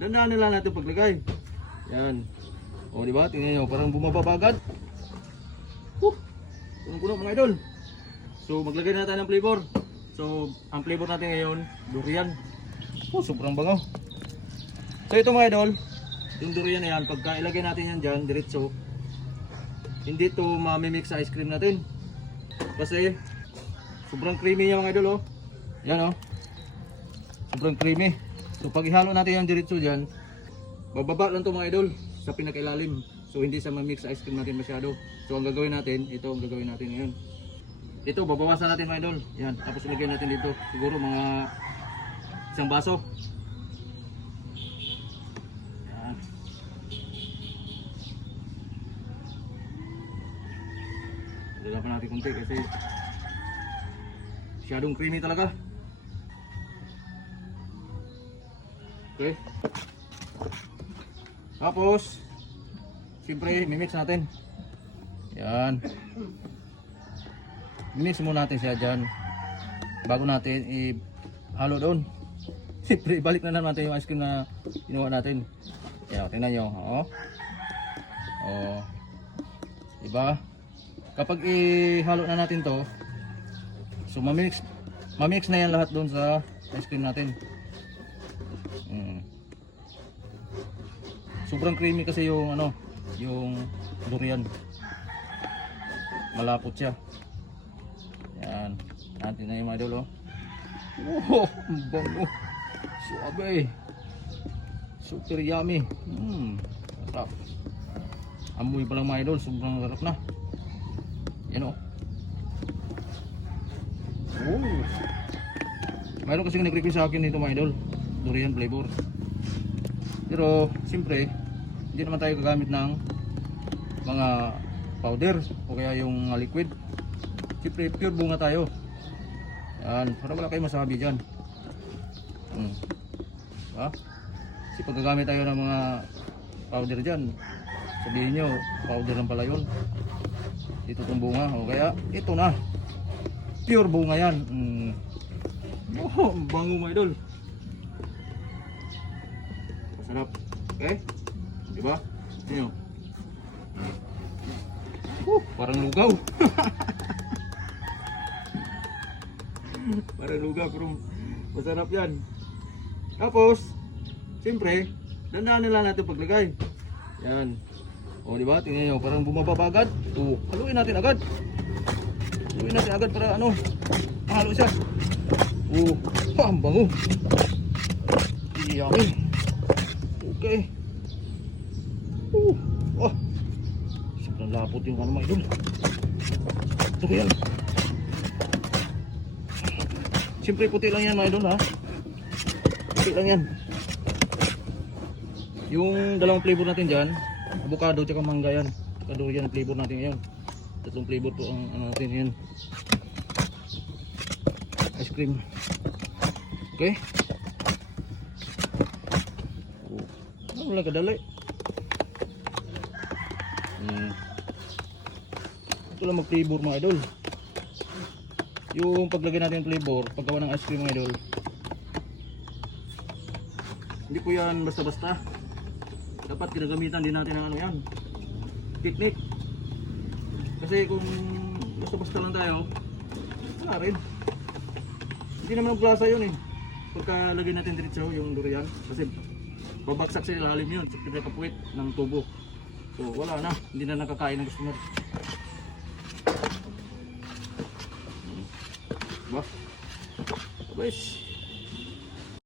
Dandaan na lang natin paglagay. Yan. O, di ba? Tingnan nyo, parang bumababa agad. Puno-puno mga idol. So, maglagay na tayo ng flavor. So, ang flavor natin ngayon, durian. Sobrang bango. So, ito mga idol, yung durian na yan, pagka ilagay natin yan dyan, diretso, hindi to mamimix sa ice cream natin. Kasi, sobrang creamy yan mga idol, oh. Yan, oh. Sobrang creamy. So pag ihalo natin yung diretso dyan, bababa lang to mga idol sa pinakailalim. So hindi sa mamix sa ice cream natin masyado. So ang gagawin natin, ito ang gagawin natin ngayon. Ito, babawasan natin mga idol. Yan, tapos ilagay natin dito. Siguro mga isang baso. Yan. Dala pa natin kunti kasi masyadong creamy talaga. Okay. Tapos, siyempre, mimix natin. Yan. Mimix muna natin siya dyan. Bago natin i-halo doon. Siyempre, ibalik na naman natin yung ice cream na ginawa natin. Yan, tingnan nyo. Oh. Oh. Diba? Kapag i-halo na natin to, so mamix na yan lahat doon sa ice cream natin. Sobrang creamy kasi yung ano, yung durian. Malapot siya. Yan. Natin na yung mga idol, oh. Oh, ang bango. Suabe. Super yummy. Sarap. Amoy pa lang mga idol, sobrang sarap na. Yan, oh. Oh. Mayroon kasi nag-request sa akin dito mga idol, durian flavor. Pero siyempre hindi naman tayo gagamit ng mga powder o kaya yung liquid. Siyempre pure bunga tayo. Yan, para wala kayong masabi dyan. Kasi pag gagamit tayo ng mga powder dyan, sabihin nyo powder lang pala yun. Ito itong bunga o kaya ito na pure bunga yan. Oh, bango mga idol. Sarap. Okay? Diba? Sino? Parang lugaw. Parang lugaw pero masarap yan. Tapos, siyempre, dandaan na lang natin paglagay. Yan. O diba? Tingnan nyo, parang bumababa agad. Haluin natin agad. Haluin natin agad para ano, mahalo siya. Ang bango. Yummy. Okay. Sobrang lapot yung ano mga idol. Ito ko yan. Siyempre puti lang yan mga idol, ha. Puti lang yan. Yung dalawang flavor natin dyan, avocado tsaka mangga yan. Tsaka durian flavor natin ngayon. Tatlong flavor po ang ano natin yan. Ice cream. Okay. Wala kadali. Ito lang mag-flavor mga idol. Yung paglagay natin ng flavor, paggawa ng ice cream mga idol, hindi po yan basta-basta. Dapat ginagamitan din natin ng ano yan, technique. Kasi kung basta-basta lang tayo, wala rin. Hindi naman maglasa yun eh. Pagka lagay natin diretso yung durian, kasi babagsak sa ilalim yun, sa pinakapuwit ng tubo. So wala na, hindi na nakakain ng customer. Diba? Guys,